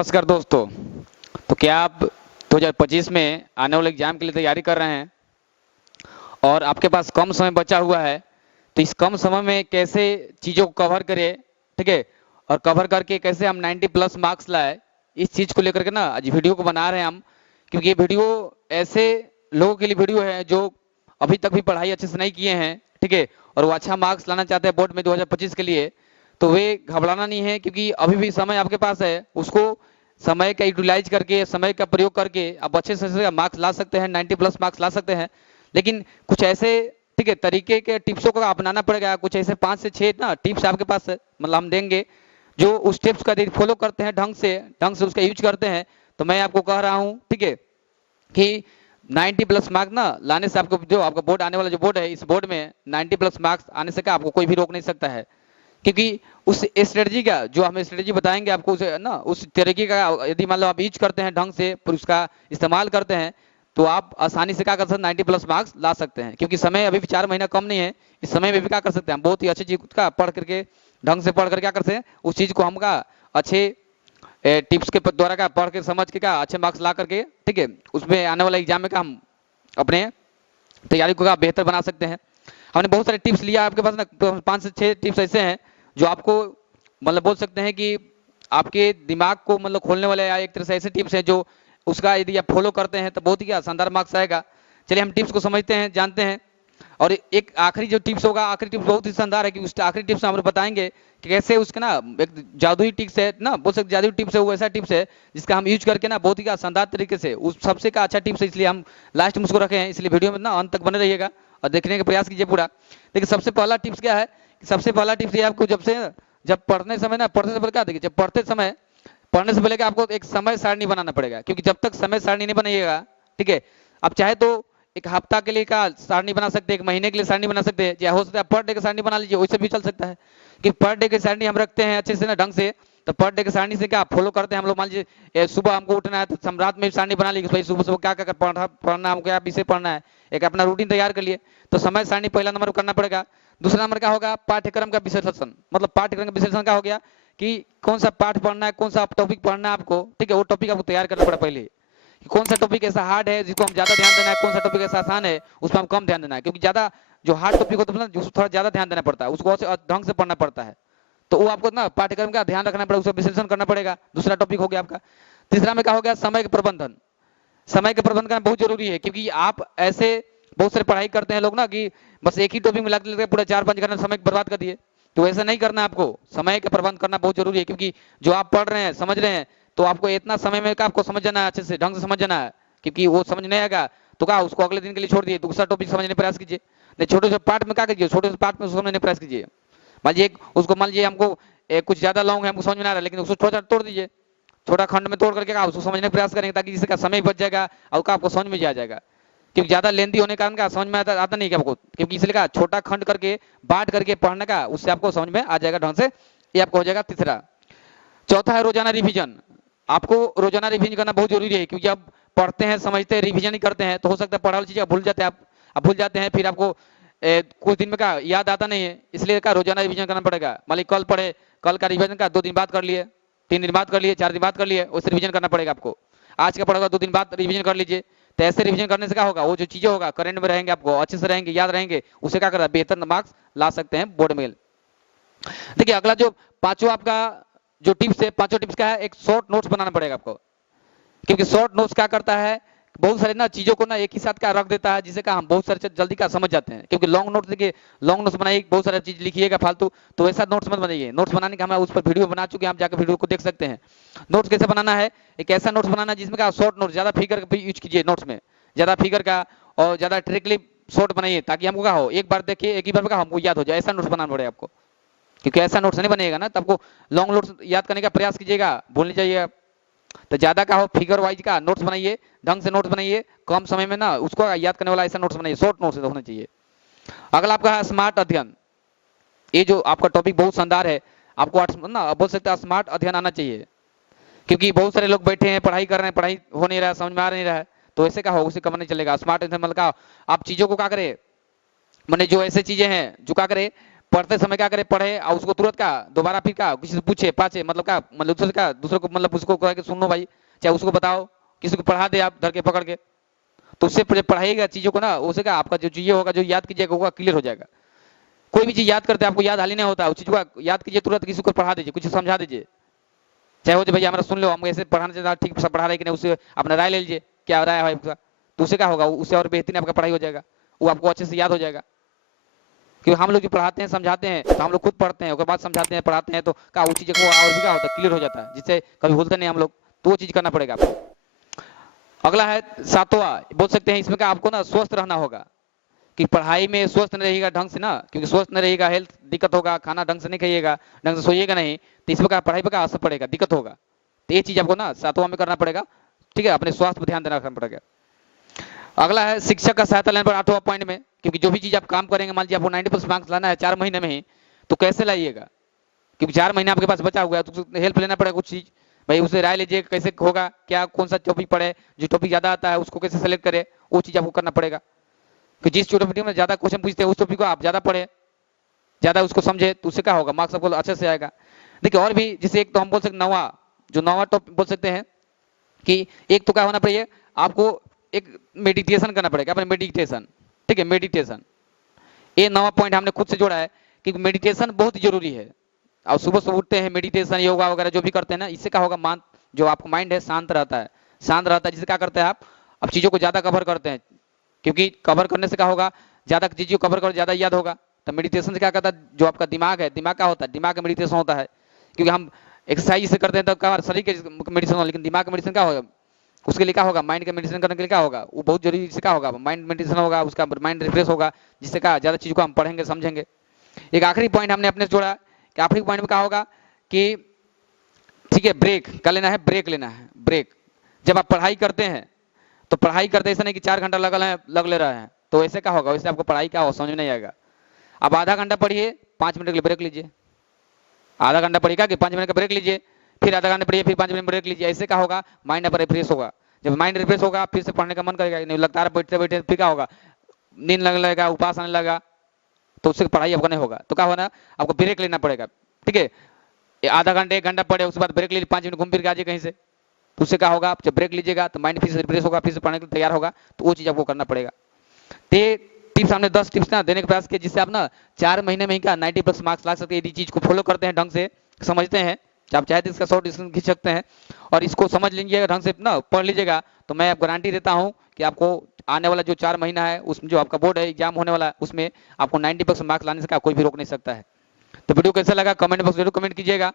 नमस्कार दोस्तों। तो क्या आप 2025 में आने वाले एग्जाम के लिए तैयारी कर रहे हैं और आपके पास कम समय बचा हुआ है, तो इस कम समय में कैसे चीज़ों को कवर करें, ठीक है, और कवर करके कैसे हम 90 प्लस मार्क्स लाए, इस चीज़ को लेकर के ना आज वीडियो को बना रहे हैं हम। क्योंकि ये वीडियो ऐसे लोगों के लिए वीडियो है जो अभी तक भी पढ़ाई अच्छे से नहीं किए हैं, ठीक है, और वो अच्छा मार्क्स लाना चाहते हैं बोर्ड में 2025 के लिए। तो वे घबराना नहीं है, क्योंकि अभी भी समय आपके पास है। उसको समय का यूटिलाइज करके, समय का प्रयोग करके आप अच्छे से मार्क्स ला सकते हैं, 90 प्लस मार्क्स ला सकते हैं। लेकिन कुछ ऐसे, ठीक है, तरीके के टिप्सों को अपनाना पड़ेगा। कुछ ऐसे 5 से 6 ना टिप्स आपके पास है, मतलब हम देंगे, जो उस टिप्स का यदि फॉलो करते हैं ढंग से उसका यूज करते हैं, तो मैं आपको कह रहा हूँ, ठीक है, कि 90 प्लस मार्क्स ना लाने से आपको, जो आपका बोर्ड आने वाला जो बोर्ड है, इस बोर्ड में 90 प्लस मार्क्स आने से क्या आपको कोई भी रोक नहीं सकता है। क्योंकि उस स्ट्रेटजी का, जो हम स्ट्रेटजी बताएंगे आपको, उसे ना उस तरीके का यदि मान लो आप यूज करते हैं ढंग से, फिर उसका इस्तेमाल करते हैं, तो आप आसानी से क्या कर सकते हैं, 90 प्लस मार्क्स ला सकते हैं। क्योंकि समय अभी भी 4 महीना कम नहीं है। इस समय में भी क्या कर सकते हैं हम, बहुत ही अच्छी चीज का पढ़ करके, ढंग से पढ़ करके क्या कर सकते हैं, उस चीज को हम का अच्छे टिप्स के द्वारा का पढ़ के समझ के क्या अच्छे मार्क्स ला करके, ठीक है, उसमें आने वाला एग्जाम में का हम अपने तैयारी को बेहतर बना सकते हैं। हमने बहुत सारे टिप्स लिया आपके पास ना, 5 से 6 टिप्स ऐसे हैं जो आपको मतलब बोल सकते हैं कि आपके दिमाग को मतलब खोलने वाले, या एक तरह से ऐसे टिप्स हैं जो उसका यदि आप फॉलो करते हैं तो बहुत ही क्या शानदार मार्क्स आएगा। चलिए हम टिप्स को समझते हैं, जानते हैं। और एक आखिरी जो टिप्स होगा, आखिरी टिप्स बहुत ही शानदार है कि उस आखिरी टिप्स हम बताएंगे कि कैसे उसका ना एक जादुई टिप्स है ना, बोल सकते जादुई टिप्स है, वो ऐसा टिप्स है जिसका हम यूज करके ना बहुत ही शानदार तरीके से, उस सबसे का अच्छा टिप्स है, इसलिए हम लास्ट में उसको रखे हैं। इसलिए वीडियो में ना अंत तक बने रहिएगा और देखने का प्रयास कीजिए पूरा। देखिए सबसे पहला टिप्स क्या है, सबसे पहला टिप्स ये आपको जब पढ़ने समय ना, पढ़ने से पहले क्या, देखिए जब पढ़ते समय, पढ़ने से पहले क्या आपको एक समय सारणी बनाना पड़ेगा। क्योंकि जब तक समय सारणी नहीं बनाइएगा, ठीक है, आप चाहे तो एक हफ्ता के लिए का सारणी बना सकते हैं, एक महीने के लिए सारणी बना सकते हैं, या हो सकता है पर डे की सारणी बना लीजिए, वैसे भी चल सकता है। कि पर डे की सारणी हम रखते हैं अच्छे से ना ढंग से, तो पर डे की सारणी से क्या फॉलो करते हैं हम लोग। मान लीजिए सुबह हमको उठना है, तो सम्राट में भी सारणी बना ली, भाई सुबह सुबह क्या क्या पढ़ना हमको, क्या विषय पढ़ना है, एक अपना रूटीन तैयार कर लिए। तो समय सारणी पहला नंबर करना पड़ेगा। दूसरा नंबर क्या होगा, पाठ्यक्रम का विश्लेषण। मतलब पाठ्यक्रम का विश्लेषण क्या हो गया कि कौन सा पाठ पढ़ना है, कौन सा टॉपिक पढ़ना है आपको, ठीक है, वो टॉपिक आपको तैयार करना पड़ा पहले। कि कौन सा टॉपिक ऐसा हार्ड है जिसको हम ज्यादा ध्यान देना है, कौन सा टॉपिक ऐसा आसान है उस पर हम कम ध्यान देना है। क्योंकि ज्यादा जो हार्ड टॉपिक होता है ना, उसको थोड़ा ज्यादा ध्यान देना पड़ता है, उसको ढंग से पढ़ना पड़ता है। तो वो आपको ना पाठ्यक्रम का ध्यान रखना पड़ेगा, उसका विश्लेषण करना पड़ेगा। दूसरा टॉपिक हो गया आपका। तीसरा में क्या हो गया, समय के प्रबंधन। समय के प्रबंधन करना बहुत जरूरी है। क्योंकि आप ऐसे बहुत सारे पढ़ाई करते हैं लोग ना, कि बस एक ही टॉपिक में लगते पूरा 4-5 घंटे समय बर्बाद कर दिए। तो ऐसा नहीं करना, आपको समय का प्रबंध करना बहुत जरूरी है। क्योंकि जो आप पढ़ रहे हैं, समझ रहे हैं, तो आपको इतना समय में का आपको समझ जाना है, अच्छे से ढंग से समझ जाना है। क्योंकि वो समझ नहीं आएगा तो क्या उसको अगले दिन के लिए छोड़ दिए, दूसरा टॉपिक समझने का प्रयास कीजिए। नहीं, छोटे से पार्ट में क्या कीजिए, छोटे से पार्ट में समझने का प्रयास कीजिए। मान लीजिए उसको, मान लीजिए हमको कुछ ज्यादा लॉन्ग है, हमको समझ में आ रहा है, लेकिन उसको थोड़ा तोड़ दीजिए, छोटा खंड में तोड़ करके उसको समझने का प्रयास करेंगे, ताकि जिसका समय बच जाएगा और का आपको समझ में आ जाएगा। क्योंकि ज्यादा लेंथी होने के कारण का समझ में आता नहीं क्या आपको। क्योंकि इसलिए का छोटा खंड करके बांट करके पढ़ने का, उससे आपको समझ में आ जाएगा ढंग से। ये आपको हो जाएगा तीसरा। चौथा है रोजाना रिवीजन। आपको रोजाना रिवीजन करना बहुत जरूरी है। क्योंकि आप पढ़ते हैं, समझते हैं, रिवीजन नहीं करते हैं, तो हो सकता है पढ़ा वाली चीज भूल जाते हैं आप भूल जाते हैं, फिर आपको कुछ दिन में का याद आता नहीं है। इसलिए का रोजाना रिवीजन करना पड़ेगा। मान लीजिए कल पढ़े, कल का रिवीजन का 2 दिन बाद कर लिए, 3 दिन बाद कर लिए, 4 दिन बाद कर लिए, उससे रिवीजन करना पड़ेगा आपको। आज का पढ़ा 2 दिन बाद रिवीजन कर लीजिए। तो ऐसे रिवीजन करने से क्या होगा, वो जो चीजें होगा करंट में रहेंगे, आपको अच्छे से रहेंगे, याद रहेंगे, उससे क्या कर बेहतर मार्क्स ला सकते हैं बोर्ड में। देखिए अगला जो पांचवा आपका जो टिप्स है, पांचों टिप्स का है, एक शॉर्ट नोट्स बनाना पड़ेगा आपको। क्योंकि शॉर्ट नोट्स क्या करता है, बहुत सारे ना चीजों को ना एक ही साथ क्या रख देता है, जिसे का हम बहुत सारे जल्दी का समझ जाते हैं। क्योंकि लॉन्ग नोट्स, देखिए लॉन्ग नोट्स बनाइए, बहुत सारी चीज लिखिएगा फालतू, तो ऐसा नोट्स मत बनाइए। नोट्स बनाने का हम उस पर वीडियो बना चुके हैं, आप जाकर वीडियो को देख सकते हैं। नोट्स कैसे बनाना है, एक ऐसा नोट्स बनाना जिसमें का शॉर्ट नोट्स, ज्यादा फिगर भी यूज कीजिए नोट्स में, ज्यादा फिगर का और ज्यादा ट्रिकली शॉर्ट बनाइए, ताकि हमको क्या हो, एक बार देखिए एक ही बार में हमको याद हो जाए। ऐसा नोट्स बनाना पड़ेगा आपको। क्योंकि ऐसा नोट्स नहीं बनेगा ना, तब आपको लॉन्ग नोट्स याद करने का प्रयास कीजिएगा, भूल नहीं जाइएगा। तो ज्यादा का हो फिगर वाइज का नोट्स बनाइए, ढंग से नोट्स बनाइए, कम समय में ना उसको याद करने वाला ऐसा नोट्स बनाइए, शॉर्ट नोट्स होना चाहिए। अगला आपका है स्मार्ट अध्ययन। ये जो आपका टॉपिक बहुत शानदार है, आपको ना बोल सकते हैं स्मार्ट अध्ययन आना चाहिए। क्योंकि बहुत सारे लोग बैठे हैं, पढ़ाई कर रहे हैं, पढ़ाई हो नहीं रहा है, समझ में आ नहीं रहा है, तो ऐसे का हो, उसे कम नहीं चलेगा। स्मार्ट अध्ययन मतलब आप चीजों को क्या करें, मैंने जो ऐसे चीजें हैं जो क्या करे, पढ़ते समय क्या करे, पढ़े और उसको तुरंत का दोबारा फिर का किसी से पूछे पाछे, मतलब का मतलब दूसरे का दूसरे को मतलब उसको कह के सुनो भाई, चाहे उसको बताओ, किसी को पढ़ा दे आप धर के पकड़ के, तो उससे पढ़ाइएगा चीजों को ना, उससे क्या आपका जो चीजें होगा जो याद कीजिएगा होगा क्लियर हो जाएगा। कोई भी चीज याद करते हैं आपको याद हाल ही नहीं होता, उस चीज को याद कीजिए तुरंत, किसी को पढ़ा दीजिए, कुछ समझा दीजिए, चाहे हो जो भैया हमारा सुन लो, हम ऐसे पढ़ाना चाहिए ठीक से पढ़ा रहे कि नहीं, उससे अपना राय ले लीजिए क्या राय है भाई उसका, तो उससे क्या होगा, उससे और बेहतरीन आपका पढ़ाई हो जाएगा, वो आपको अच्छे से याद हो जाएगा। क्योंकि हम लोग जो पढ़ाते हैं समझाते हैं तो हम लोग खुद पढ़ते हैं उसके बाद समझाते हैं पढ़ाते हैं, तो क्या वो चीज़ को और भी क्या होता है क्लियर हो जाता है, जिससे कभी भूलते नहीं हम लोग, तो वो चीज़ करना पड़ेगा आपको। अगला है सातवां, बोल सकते हैं इसमें क्या आपको ना स्वस्थ रहना होगा, कि पढ़ाई में स्वस्थ नहीं रहेगा ढंग से ना, क्योंकि स्वस्थ नहीं रहेगा हेल्थ दिक्कत होगा, खाना ढंग से नहीं खाइएगा, ढंग से सोइएगा नहीं, तो इसमें क्या पढ़ाई पर क्या असर पड़ेगा, दिक्कत होगा। तो ये चीज आपको ना सातवां में करना पड़ेगा, ठीक है, अपने स्वास्थ्य पर ध्यान देना पड़ेगा। अगला है शिक्षक का सहायता लेने पर, 8वां पॉइंट में, क्योंकि जो भी चीज आप काम करेंगे, मान लीजिए आपको 90% मार्क्स लाना है 4 महीने में ही, तो कैसे लाइएगा, क्योंकि 4 महीने आपके पास बचा हुआ है, तो हेल्प लेना पड़ेगा कुछ चीज, भाई उससे राय लीजिए कैसे होगा, क्या कौन सा टॉपिक पढ़े, जो टॉपिक ज्यादा आता है उसको कैसे सेलेक्ट करे, वो चीज आपको करना पड़ेगा। कि जिस टॉपिक में ज्यादा क्वेश्चन पूछते हैं उस टॉपिक को आप ज्यादा पढ़े, ज्यादा उसको समझे, तो उससे क्या होगा, मार्क्स आपको अच्छे से आएगा। देखिए और भी, जैसे एक तो हम बोल सकते नवा, जो नवा टॉपिक बोल सकते हैं कि एक तो क्या होना चाहिए आपको, एक मेडिटेशन करना पड़ेगा, अपने मेडिटेशन, ठीक है, मेडिटेशन, ये नवा पॉइंट हमने खुद से जोड़ा है कि मेडिटेशन बहुत जरूरी है। और सुबह सुबह उठते हैं मेडिटेशन योगा वगैरह जो भी करते हैं ना, इससे क्या होगा, मान जो आपका माइंड है शांत रहता है, शांत रहता है, जिससे क्या करते हैं आप अब चीजों को ज्यादा कवर करते हैं, क्योंकि कवर करने से क्या होगा, ज्यादा चीजों को कवर कर ज्यादा याद होगा। तो मेडिटेशन से क्या करता है, जो आपका दिमाग है, दिमाग क्या होता है, दिमाग का मेडिटेशन होता है, क्योंकि हम एक्सरसाइज से करते हैं तब क्या शरीर के मेडिटेशन हो, लेकिन दिमाग का मेडिटेशन क्या होगा, उसके लिए क्या होगा, माइंड का मेडिटेशन करने के लिए क्या होगा, वो बहुत जरूरी से क्या होगा, माइंड मेडिटेशन होगा, उसका माइंड रिफ्रेश होगा, जिससे क्या ज्यादा चीज को हम पढ़ेंगे समझेंगे। एक आखिरी पॉइंट हमने अपने से जोड़ा कि आखिरी पॉइंट में क्या होगा कि ठीक है, ब्रेक कर लेना है, ब्रेक लेना है, ब्रेक। जब आप पढ़ाई करते हैं तो पढ़ाई करते ऐसा नहीं कि 4 घंटा लग ले रहे हैं, तो ऐसे क्या होगा, वैसे आपको पढ़ाई क्या हो समझ में नहीं आएगा। अब आधा घंटा पढ़िए, 5 मिनट के लिए ब्रेक लीजिए, आधा घंटा पढ़िएगा कि 5 मिनट का ब्रेक लीजिए, फिर आधा घंटा पढ़िए, फिर 5 मिनट ब्रेक लीजिए, ऐसे क्या होगा, माइंड आपका रिफ्रेश होगा। जब माइंड रिफ्रेश होगा फिर से पढ़ने का मन करेगा नहीं, लगता है बैठते बैठे फिर क्या होगा, नींद लगने लगेगा, उपास आने लगा, तो उससे पढ़ाई आपका नहीं होगा। तो क्या होना, आपको ब्रेक लेना पड़ेगा, ठीक है, आधा घंटा 1 घंटा पढ़े, उसके बाद ब्रेक लीजिए, 5 मिनट घूम फिर के आ जाइए कहीं से, तो उससे क्या होगा, आप जब ब्रेक लीजिएगा तो माइंड फिर से रिफ्रेश होगा, फिर से पढ़ने के लिए तैयार होगा, तो वो चीज आपको करना पड़ेगा। तो टिप्स हमने 10 टिप्स ना देने के प्रयास किया, जिससे आप ना 4 महीने में ही क्या 90+ मार्क्स ला सकते हैं, यदि चीज को फॉलो करते हैं, ढंग से समझते हैं। आप चाहे तो इसका शॉर्ट डिस्कशन खींच सकते हैं और इसको समझ लीजिएगा ढंग से ना पढ़ लीजिएगा, तो मैं गारंटी देता हूं कि आपको आने वाला जो 4 महीना है, उसमें जो आपका बोर्ड है एग्जाम होने वाला है, उसमें आपको 90% मार्क्स लाने से क्या कोई भी रोक नहीं सकता है। तो वीडियो कैसा लगा कमेंट बॉक्स जरूर कमेंट कीजिएगा,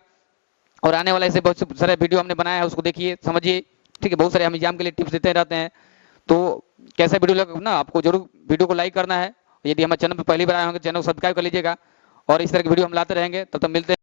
और आने वाला ऐसे बहुत सारे वीडियो हमने बनाया है, उसको देखिए समझिए, ठीक है, बहुत सारे हम एग्जाम के लिए टिप्स देते रहते हैं। तो कैसा वीडियो लगा ना, आपको जरूर वीडियो को लाइक करना है, यदि हमारे चैनल पर पहली बार आए होंगे चैनल को सब्सक्राइब कर लीजिएगा, और इस तरह की वीडियो हम लाते रहेंगे। तब तक मिलते हैं।